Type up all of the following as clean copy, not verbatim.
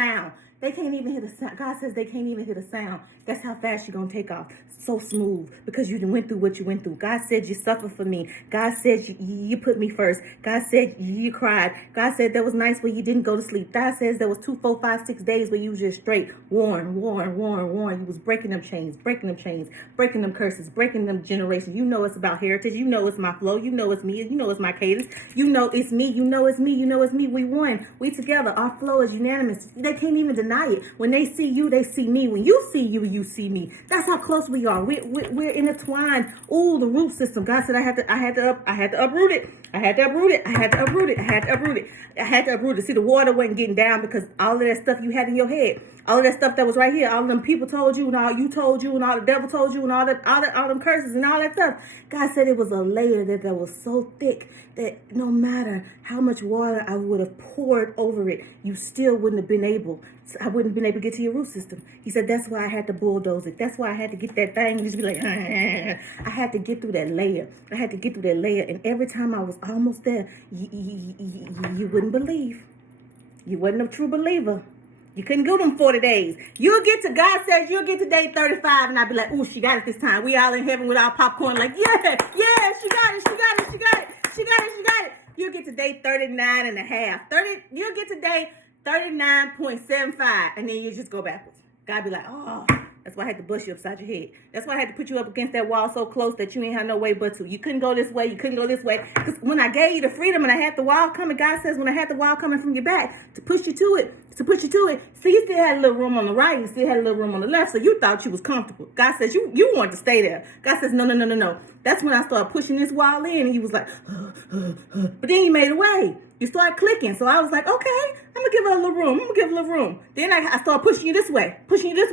sound. They can't even hear the sound. God says they can't even hear the sound. That's how fast you're going to take off. So smooth, because you went through what you went through. God said you suffered for me. God said you put me first. God said you cried. God said there was nights where you didn't go to sleep. God says there was 2, 4, 5, 6 days where you was just straight warring. You was breaking them chains, breaking them curses, breaking them generations. You know it's about heritage. You know it's my flow. You know it's me. You know it's my cadence. You know it's me. You know it's me. You know it's me. We won. We together. Our flow is unanimous. They can't even deny it. When they see you, they see me. When you see you, you see me. That's how close we are. We're intertwined. Ooh, the root system. God said I had to uproot it. I had to uproot it. See, the water wasn't getting down because all of that stuff you had in your head, all of that stuff that was right here, all of them people told you, and all you told you, and all the devil told you, and all them curses and all that stuff. God said it was a layer that was so thick that no matter how much water I would have poured over it, you still wouldn't have been able. I wouldn't have been able to get to your root system. He said that's why I had to bulldoze it. That's why I had to get that thing and just be like, I had to get through that layer. And every time I was almost there, you wouldn't believe. You wasn't a true believer. You couldn't go them 40 days. God says you'll get to day 35, and I'll be like, ooh, she got it this time. We all in heaven with our popcorn, like, yeah, she got it. You'll get to day 39 and a half. You'll get to day 39.75, and then you just go backwards. God be like, oh, that's why I had to bust you upside your head. That's why I had to put you up against that wall so close that you ain't had no way but to. You couldn't go this way. Because when I gave you the freedom and I had the wall coming, God says when I had the wall coming from your back to push you to it, see, you still had a little room on the right, you still had a little room on the left, so you thought you was comfortable. God says you wanted to stay there. God says, no. That's when I started pushing this wall in, and he was like, but then he made a way. You started clicking, so I was like, okay, I'm going to give her a little room. Then I started pushing you this way. It was starting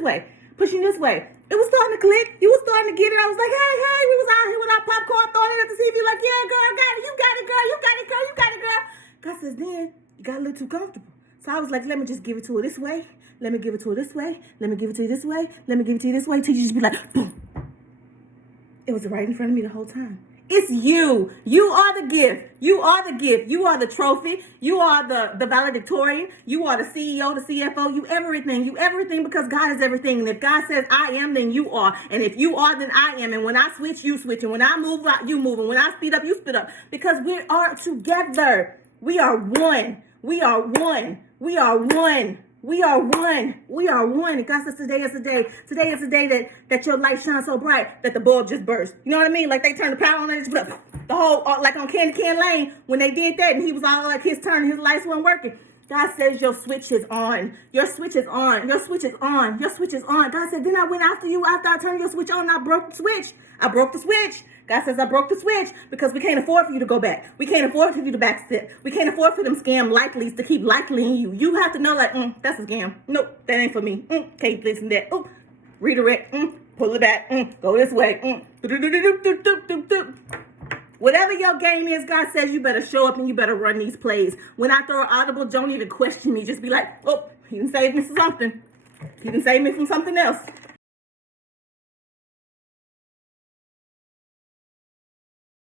to click. You was starting to get it. I was like, hey, we was out here with our popcorn throwing it at the TV like, yeah, girl, I got it. You got it, girl. God says, then you got a little too comfortable. So I was like, let me just give it to her this way. Let me give it to her this way. Let me give it to you this way. Let me give it to you this way. Till you just be like, boom. It was right in front of me the whole time. It's you. You are the gift. You are the trophy. You are the valedictorian. You are the CEO, the CFO. You everything because God is everything. And if God says I am, then you are. And if you are, then I am. And when I switch, you switch. And when I move out, you move. And when I speed up, you speed up. Because we are together. We are one. And God says today is the day. Today is the day that your light shines so bright that the bulb just burst. You know what I mean? Like they turned the power on and just the whole, like on Candy Can Lane, when they did that and he was all like his turn and his lights weren't working. God says your switch is on. Your switch is on. God said, then I went after you after I turned your switch on and I broke the switch. God says I broke the switch because we can't afford for you to go back. We can't afford for you to backstep. We can't afford for them scam likelies to keep likeling you. You have to know like, that's a scam. Nope, that ain't for me. Can't listen to that. Redirect. Pull it back. Go this way. Whatever your game is, God says you better show up and you better run these plays. When I throw an audible, don't even question me. Just be like, oh, he didn't save me from something. He didn't save me from something else.